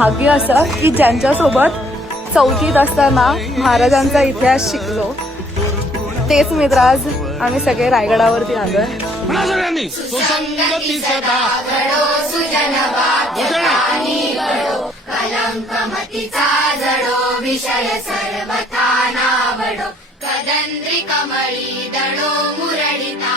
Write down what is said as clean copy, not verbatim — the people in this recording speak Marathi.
भाग्य असं की ज्यांच्यासोबत 4थीत असताना महाराजांचा इतिहास शिकलो तेच मित्र आज आम्ही सगळे रायगडावरती आलोय. सुसंगती सदा घडो सुजन कलंकमतीचा जडो विषय सर्वथा नावडो कदंद्री कमळी दडो मुरडिता